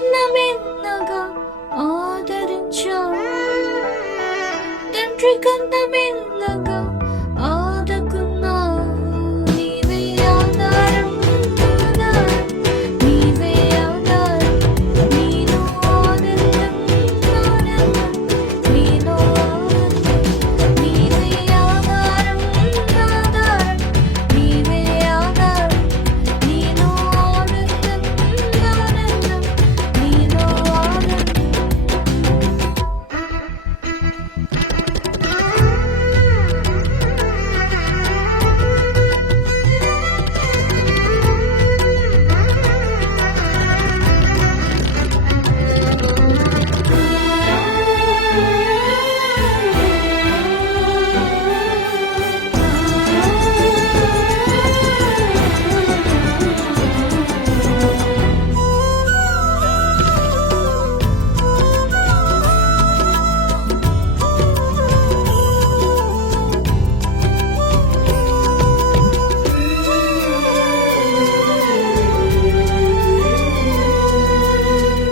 కన్నా మిన్నగా ఆదరించావు, తండ్రి కన్నా మిన్నగా ఆదుకున్నావు. నీవే ఆధారం, నీవే ఆధారం, నీలో ఆనందం, నీలో ఆనందం. నీవే ఆధారం, నీవే ఆధారం, నీలో ఆనందం, నీలో ఆనందం.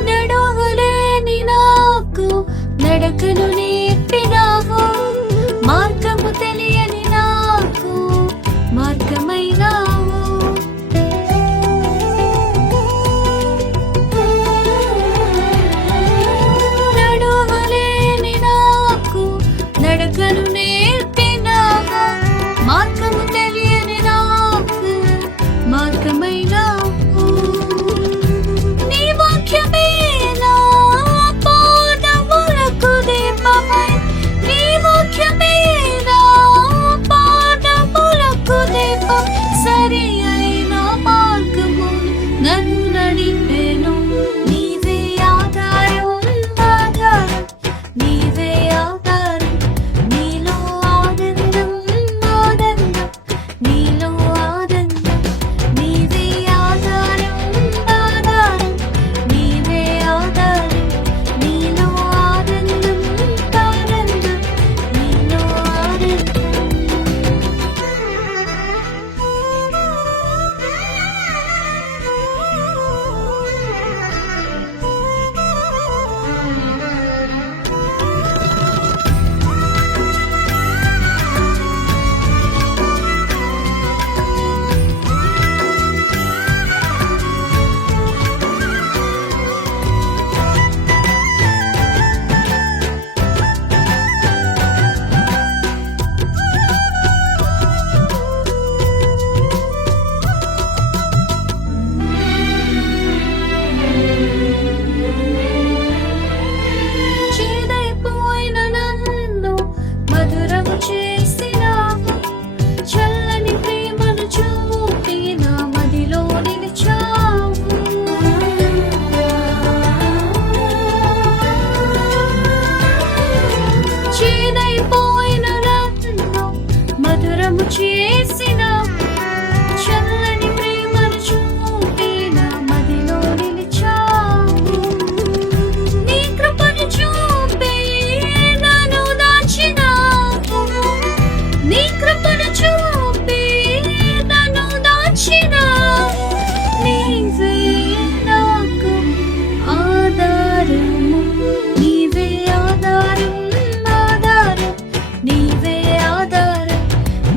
నడవలేని నాకు నడకను నేర్పినావు, మార్గము తెలియని నాకు మార్గమైనావు. నడవలేని నాకు నడకను నేర్పినావు, మార్గము తెలియని నాకు మార్గమైనావు. నీ వాక్యమే నా పాదములకు దీపమై, నీ వాక్యమే నా పాదములకు దీపం, సరి అయిన మార్గము నన్ను నడిపెను. నీవే ఆధారం, ఆధారం, నీవే ఆధారం, నీలో ఆనందం, ఆనందం, నీలో ఆనందం. నీవే ఆధారం, ఆధారం, నీవే ఆధారం, నీలో ఆనందం, ఆనందం, నీలో ఆనందం. చేదైపోయిన నన్ను మధురం చేసినావు, చల్లని ప్రేమను చూపి నా మదిలో నిలిచావు. చేదైపోయిన నన్ను మధురము చేసినావు, చల్లని ప్రేమను చూపి నా మదిలో నిలిచావు. నీ కృపను చూపి నన్ను దాచినావు, నీ కృపను చూపి నన్ను దాచినావు. నీవే నాకు ఆధారము, నీవే ఆధారం, ఆధారం, నీవే ఆధారం,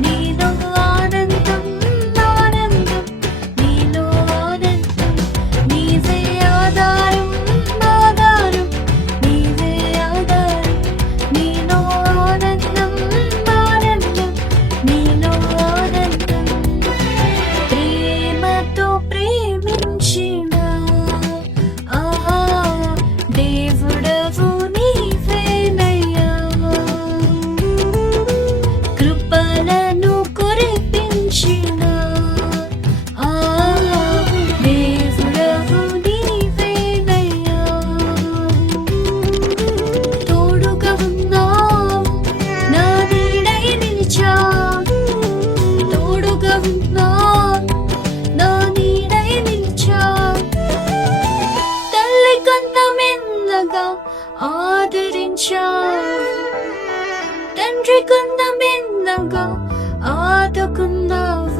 నీలో ఆనందం, ఆనందం, నీలో ఆనందం. నీవే ఆధారం, ఆధారం, నీవే ఆధారం, నీలో ఆనందం, ఆనందం, నీలో ఆనందం. ప్రేమతో ప్రేమించిన ఆ దేవుడవు నీవేనయ్యా, కృపలను కురిపించిన ఆ దేవుడవు నీవేనయ్యా. తోడుగా ఉన్నావు, నా నీడై నిలిచావు, తోడుగా ఉన్నావు, నా నీడై నిలిచావు. తల్లి కన్నా మిన్నగా ఆదరించావు, తండ్రి కన్నా మిన్నగా ఆదుకున్నావు.